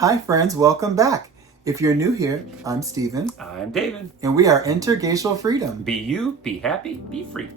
Hi friends, welcome back. If you're new here, I'm Steven. I'm David. And we are Interracial Freedom. Be you, be happy, be free.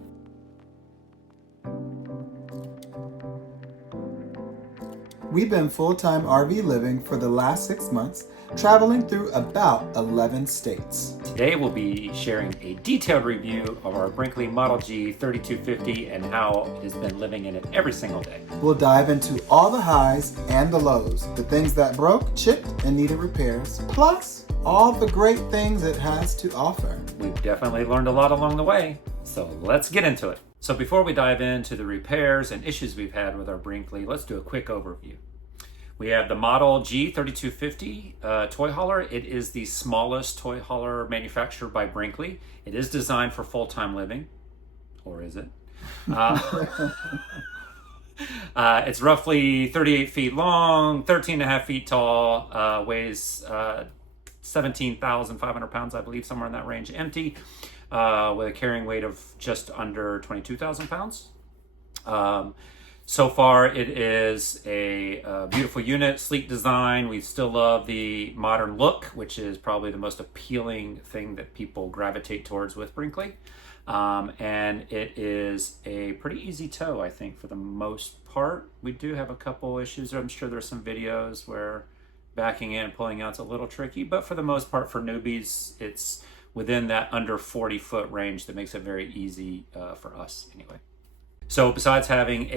We've been full-time RV living for the last 6 months, traveling through about 11 states. Today we'll be sharing a detailed review of our Brinkley Model G 3250 and how it has been living in it every single day. We'll dive into all the highs and the lows, the things that broke, chipped, and needed repairs, plus all the great things it has to offer. We've definitely learned a lot along the way, so let's get into it. So before we dive into the repairs and issues we've had with our Brinkley, let's do a quick overview. We have the Model G 3250 toy hauler. It is the smallest toy hauler manufactured by Brinkley. It is designed for full-time living, or is it? It's roughly 38 feet long, 13 and a half feet tall, weighs 17,500 pounds, I believe, somewhere in that range, empty, with a carrying weight of just under 22,000 pounds. So far, it is a beautiful unit, sleek design. We still love the modern look, which is probably the most appealing thing that people gravitate towards with Brinkley. And it is a pretty easy tow, I think, for the most part. We do have a couple issues. I'm sure there's some videos where backing in and pulling out is a little tricky, but for the most part, for newbies, it's within that under 40-foot range that makes it very easy for us anyway. So besides having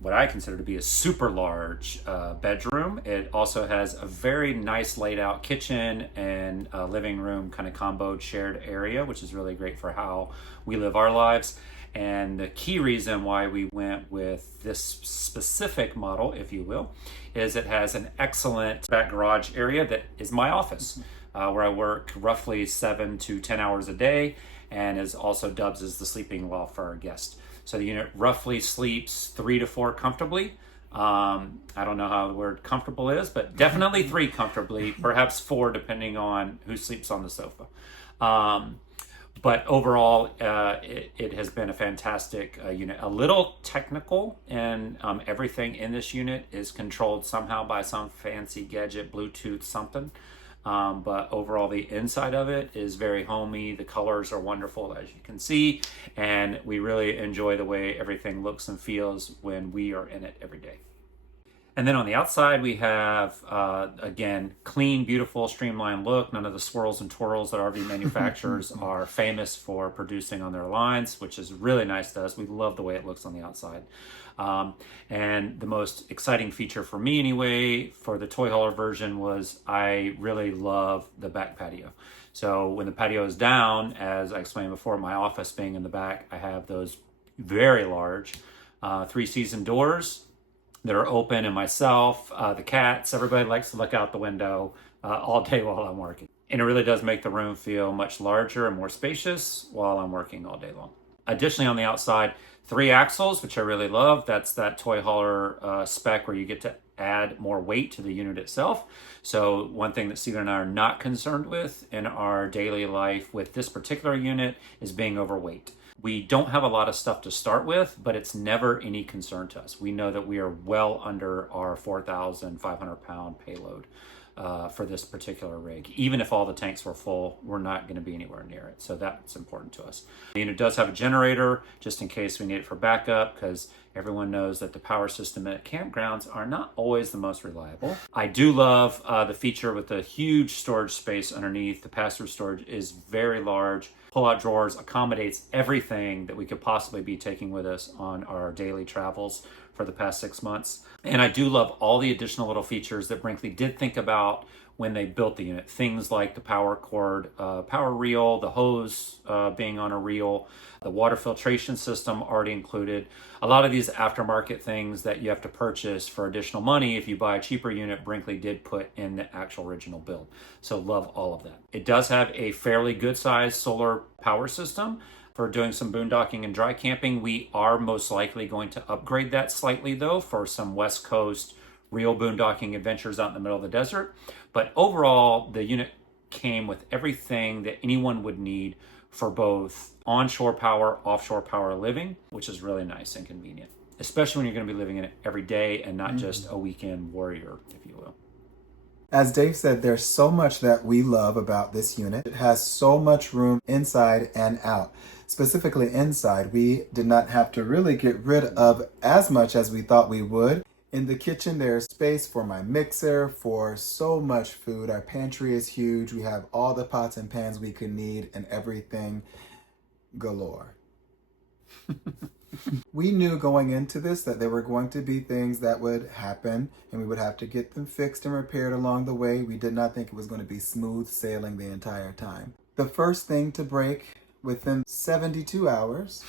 what I consider to be a super large bedroom, it also has a very nice laid out kitchen and living room kind of comboed shared area, which is really great for how we live our lives. And the key reason why we went with this specific model, if you will, is it has an excellent back garage area that is my office, where I work roughly 7 to 10 hours a day, and is also dubs as the sleeping loft for our guests. So the unit roughly sleeps 3 to 4 comfortably. I don't know how the word comfortable is, but definitely 3 comfortably, perhaps 4 depending on who sleeps on the sofa. But overall, it has been a fantastic unit. A little technical, and everything in this unit is controlled somehow by some fancy gadget, Bluetooth something. But overall, the inside of it is very homey. The colors are wonderful, as you can see, and we really enjoy the way everything looks and feels when we are in it every day. And then on the outside, we have, again, clean, beautiful, streamlined look. None of the swirls and twirls that RV manufacturers are famous for producing on their lines, which is really nice to us. We love the way it looks on the outside. And the most exciting feature for me anyway, for the toy hauler version, was I really love the back patio. So when the patio is down, as I explained before, my office being in the back, I have those very large 3-season doors that are open, and myself, the cats, everybody likes to look out the window all day while I'm working. And it really does make the room feel much larger and more spacious while I'm working all day long. Additionally, on the outside, 3 axles, which I really love. That's that toy hauler spec where you get to add more weight to the unit itself. So one thing that Steven and I are not concerned with in our daily life with this particular unit is being overweight. We don't have a lot of stuff to start with, but it's never any concern to us. We know that we are well under our 4,500 pound payload for this particular rig. Even if all the tanks were full, we're not going to be anywhere near it. So that's important to us. The unit does have a generator just in case we need it for backup, because everyone knows that the power system at campgrounds are not always the most reliable. I do love the feature with the huge storage space underneath. The pass-through storage is very large. Pull-out drawers accommodates everything that we could possibly be taking with us on our daily travels for the past 6 months. And I do love all the additional little features that Brinkley did think about when they built the unit. Things like the power cord, power reel, the hose being on a reel, the water filtration system already included. A lot of these aftermarket things that you have to purchase for additional money if you buy a cheaper unit, Brinkley did put in the actual original build. So love all of that. It does have a fairly good sized solar power system. For doing some boondocking and dry camping, we are most likely going to upgrade that slightly though for some West Coast real boondocking adventures out in the middle of the desert. But overall, the unit came with everything that anyone would need for both onshore power, offshore power living, which is really nice and convenient, especially when you're going to be living in it every day and not just a weekend warrior, if you will. As Dave said, there's so much that we love about this unit. It has so much room inside and out. Specifically inside, we did not have to really get rid of as much as we thought we would. In the kitchen, there's space for my mixer, for so much food. Our pantry is huge. We have all the pots and pans we could need and everything galore. We knew going into this that there were going to be things that would happen and we would have to get them fixed and repaired along the way. We did not think it was going to be smooth sailing the entire time. The first thing to break within 72 hours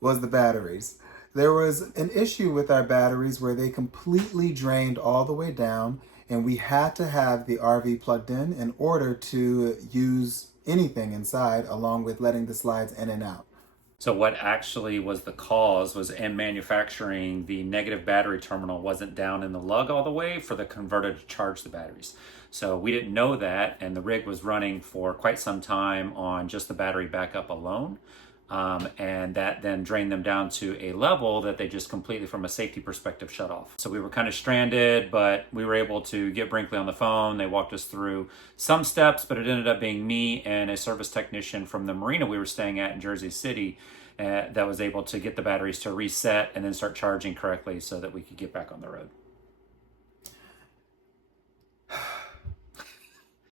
was the batteries. There was an issue with our batteries where they completely drained all the way down, and we had to have the RV plugged in order to use anything inside, along with letting the slides in and out. So what actually was the cause was in manufacturing, the negative battery terminal wasn't down in the lug all the way for the converter to charge the batteries. So we didn't know that, and the rig was running for quite some time on just the battery backup alone. And that then drained them down to a level that they just completely, from a safety perspective, shut off. So we were kind of stranded, but we were able to get Brinkley on the phone. They walked us through some steps, but it ended up being me and a service technician from the marina we were staying at in Jersey City that was able to get the batteries to reset and then start charging correctly so that we could get back on the road.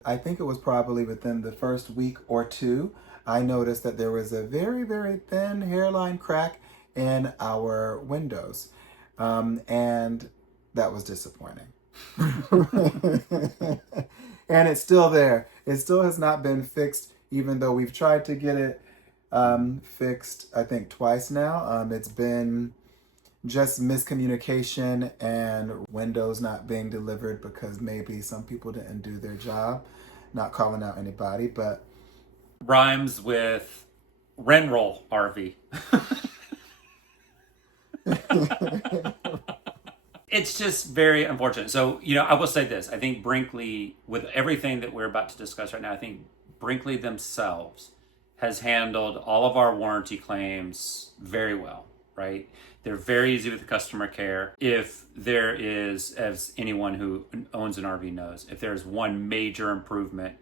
I think it was probably within the first week or two, I noticed that there was a very, very thin hairline crack in our windows. And that was disappointing. And it's still there. It still has not been fixed, even though we've tried to get it fixed, I think, twice now. It's been just miscommunication and windows not being delivered because maybe some people didn't do their job. Not calling out anybody, but rhymes with Renroll RV. It's just very unfortunate. So, I will say this. I think Brinkley, with everything that we're about to discuss right now, I think Brinkley themselves has handled all of our warranty claims very well, right? They're very easy with the customer care. If there is, as anyone who owns an RV knows, if there's one major improvement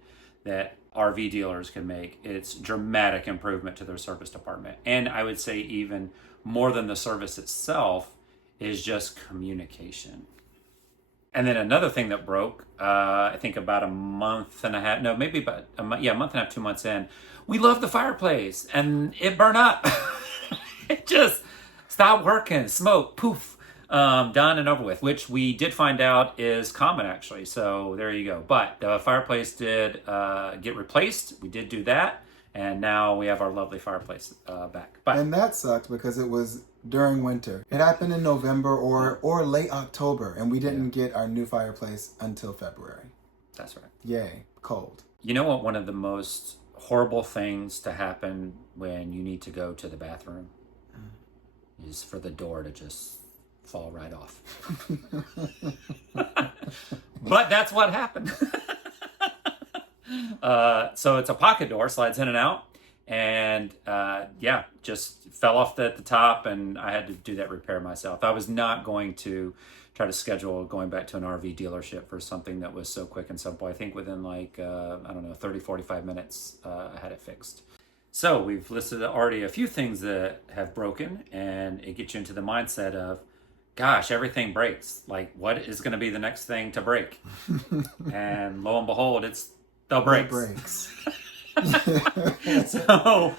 that RV dealers can make, it's dramatic improvement to their service department. And I would say even more than the service itself is just communication. And then another thing that broke, I think about a month and a half, no, maybe about a month and a half, 2 months in, we loved the fireplace and it burned up. It just stopped working, smoke, poof, done and over with, which we did find out is common actually. So there you go. But the fireplace did get replaced. We did do that. And now we have our lovely fireplace back. But, and that sucked because it was during winter. It happened in November or late October, and we didn't get our new fireplace until February. That's right. Yay, cold. You know what one of the most horrible things to happen when you need to go to the bathroom is for the door to just fall right off. But that's what happened. So it's a pocket door, slides in and out, and just fell off at the top, and I had to do that repair myself. I was not going to try to schedule going back to an RV dealership for something that was so quick and simple. I think within 30, 45 minutes, I had it fixed. So we've listed already a few things that have broken, and it gets you into the mindset of, gosh, everything breaks. Like, what is going to be the next thing to break? And lo and behold, it's the brakes. So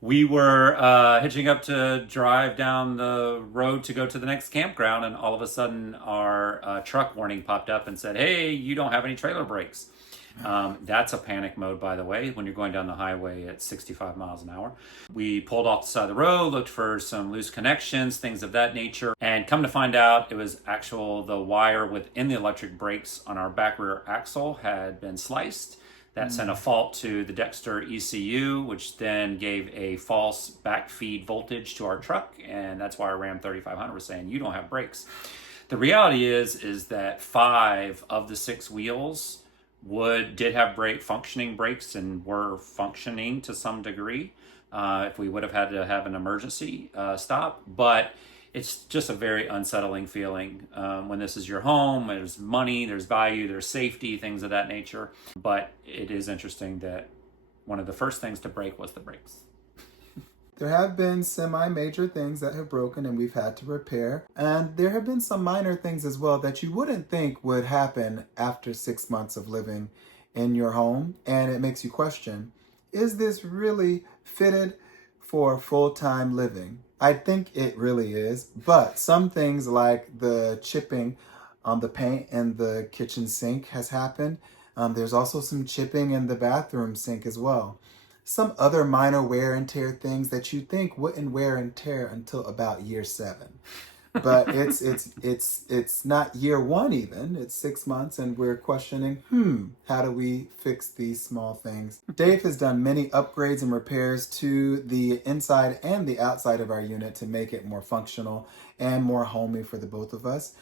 we were hitching up to drive down the road to go to the next campground, and all of a sudden our truck warning popped up and said, hey, you don't have any trailer brakes. That's a panic mode, by the way, when you're going down the highway at 65 miles an hour. We pulled off the side of the road, looked for some loose connections, things of that nature, and come to find out it was the wire within the electric brakes on our back rear axle had been sliced. That sent a fault to the Dexter ECU, which then gave a false backfeed voltage to our truck, and that's why our Ram 3500 was saying, you don't have brakes. The reality is that 5 of the 6 wheels did have functioning brakes and were functioning to some degree if we would have had to have an emergency stop. But it's just a very unsettling feeling when this is your home. There's money, there's value, there's safety, things of that nature. But it is interesting that one of the first things to break was the brakes. There have been semi-major things that have broken and we've had to repair. And there have been some minor things as well that you wouldn't think would happen after 6 months of living in your home. And it makes you question, is this really fitted for full-time living? I think it really is. But some things like the chipping on the paint in the kitchen sink has happened. There's also some chipping in the bathroom sink as well. Some other minor wear and tear things that you think wouldn't wear and tear until about year 7. But it's not year 1 even. It's 6 months and we're questioning, how do we fix these small things? Dave has done many upgrades and repairs to the inside and the outside of our unit to make it more functional and more homey for the both of us.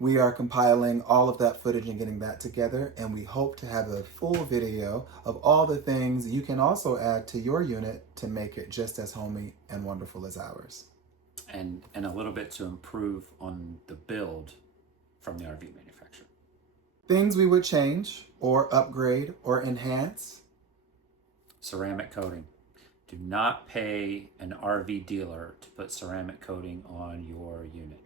We are compiling all of that footage and getting that together, and we hope to have a full video of all the things you can also add to your unit to make it just as homey and wonderful as ours. And a little bit to improve on the build from the RV manufacturer. Things we would change or upgrade or enhance. Ceramic coating. Do not pay an RV dealer to put ceramic coating on your unit.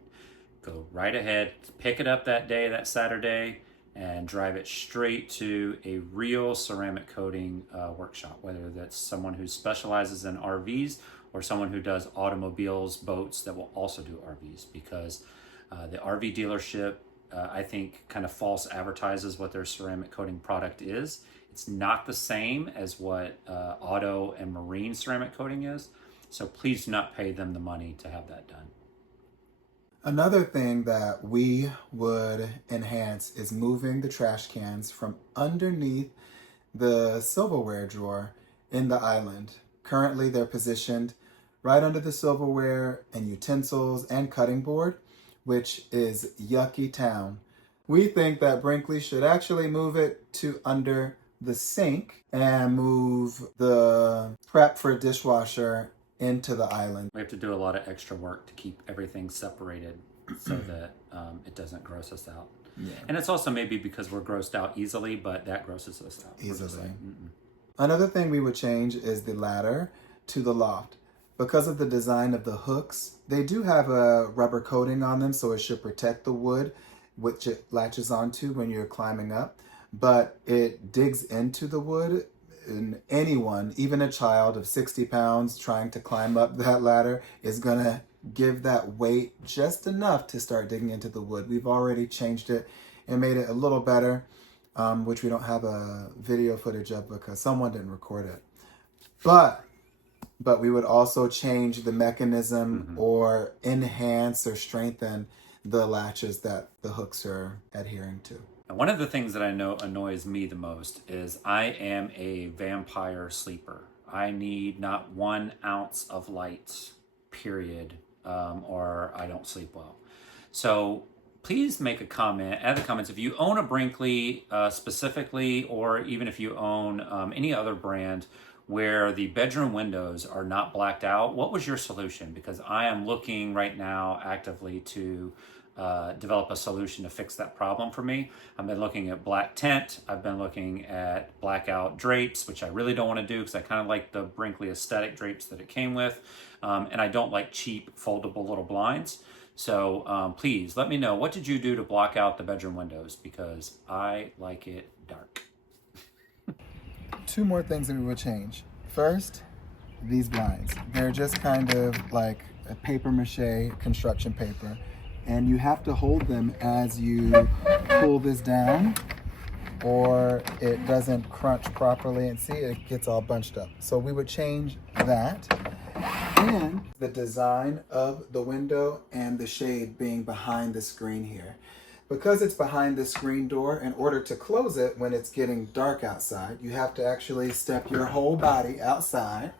Go right ahead, pick it up that day, that Saturday, and drive it straight to a real ceramic coating workshop, whether that's someone who specializes in RVs or someone who does automobiles, boats that will also do RVs, because the RV dealership, I think, kind of false advertises what their ceramic coating product is. It's not the same as what auto and marine ceramic coating is, so please do not pay them the money to have that done. Another thing that we would enhance is moving the trash cans from underneath the silverware drawer in the island. Currently, they're positioned right under the silverware and utensils and cutting board, which is yucky town. We think that Brinkley should actually move it to under the sink and move the prep for dishwasher into the island. We have to do a lot of extra work to keep everything separated so that it doesn't gross us out. Yeah. And it's also maybe because we're grossed out easily, but that grosses us out. Easily. Another thing we would change is the ladder to the loft. Because of the design of the hooks, they do have a rubber coating on them, so it should protect the wood, which it latches onto when you're climbing up. But it digs into the wood, and anyone, even a child of 60 pounds trying to climb up that ladder, is gonna give that weight just enough to start digging into the wood. We've already changed it and made it a little better, which we don't have a video footage of because someone didn't record it. But we would also change the mechanism or enhance or strengthen the latches that the hooks are adhering to. And one of the things that I know annoys me the most is I am a vampire sleeper. I need not 1 ounce of light, period, or I don't sleep well. So please make a comment, add the comments. If you own a Brinkley specifically, or even if you own any other brand where the bedroom windows are not blacked out, what was your solution? Because I am looking right now actively to develop a solution to fix that problem for me. I've been looking at black tent. I've been looking at blackout drapes, which I really don't want to do because I kind of like the Brinkley aesthetic drapes that it came with. And I don't like cheap foldable little blinds. So please let me know, what did you do to block out the bedroom windows? Because I like it dark. 2 more things that we would change. First, these blinds. They're just kind of like a paper mache construction paper. And you have to hold them as you pull this down or it doesn't crunch properly, and see, it gets all bunched up. So we would change that. And the design of the window and the shade being behind the screen here. Because it's behind the screen door, in order to close it when it's getting dark outside, you have to actually step your whole body outside,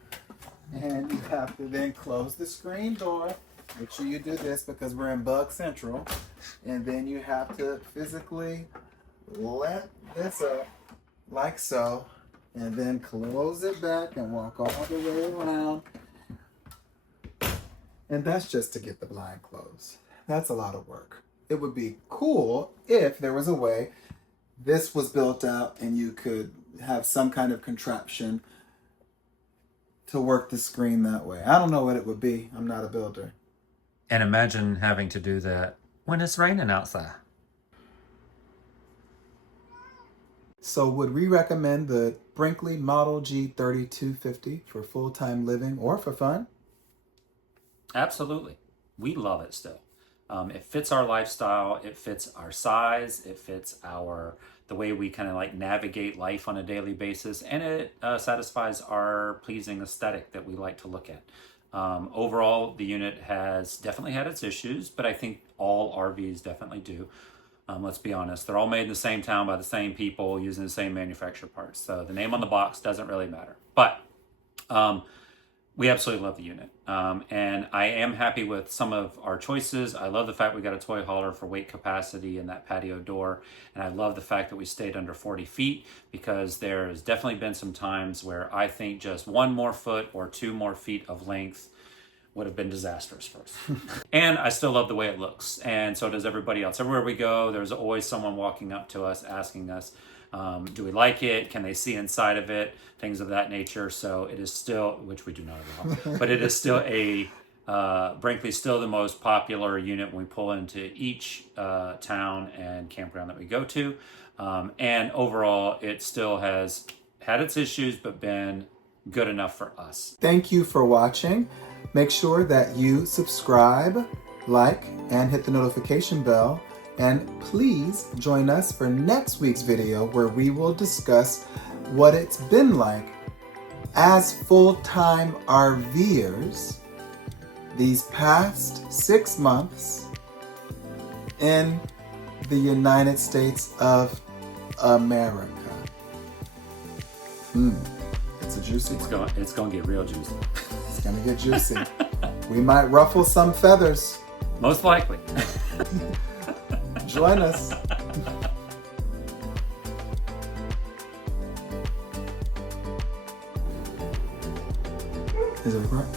and you have to then close the screen door. Make sure you do this because we're in Bug Central. And then you have to physically let this up like so, and then close it back and walk all the way around And that's just to get the blind closed. That's a lot of work. It would be cool if there was a way this was built out and you could have some kind of contraption to work the screen that way. I don't know what it would be. I'm not a builder. And imagine having to do that when it's raining outside. So would we recommend the Brinkley Model G 3250 for full-time living or for fun? Absolutely. We love it still. It fits our lifestyle. It fits our size. It fits the way we kind of like navigate life on a daily basis. And it satisfies our pleasing aesthetic that we like to look at. Overall, the unit has definitely had its issues, but I think all RVs definitely do. Let's be honest. They're all made in the same town by the same people using the same manufacturer parts. So the name on the box doesn't really matter. But we absolutely love the unit. And I am happy with some of our choices. I love the fact we got a toy hauler for weight capacity and that patio door. And I love the fact that we stayed under 40 feet because there's definitely been some times where I think just 1 more foot or 2 more feet of length would have been disastrous for us. And I still love the way it looks. And so does everybody else. Everywhere we go, there's always someone walking up to us asking us, do we like it? Can they see inside of it? Things of that nature. So it is still, which we do not at all, but it is still Brinkley's still the most popular unit when we pull into each town and campground that we go to. And overall, it still has had its issues, but been good enough for us. Thank you for watching. Make sure that you subscribe, like, and hit the notification bell. And please join us for next week's video where we will discuss what it's been like as full-time RVers these past 6 months in the United States of America. It's a juicy one. It's going to get real juicy. It's going to get juicy. We might ruffle some feathers. Most likely. Join us. Is it recording?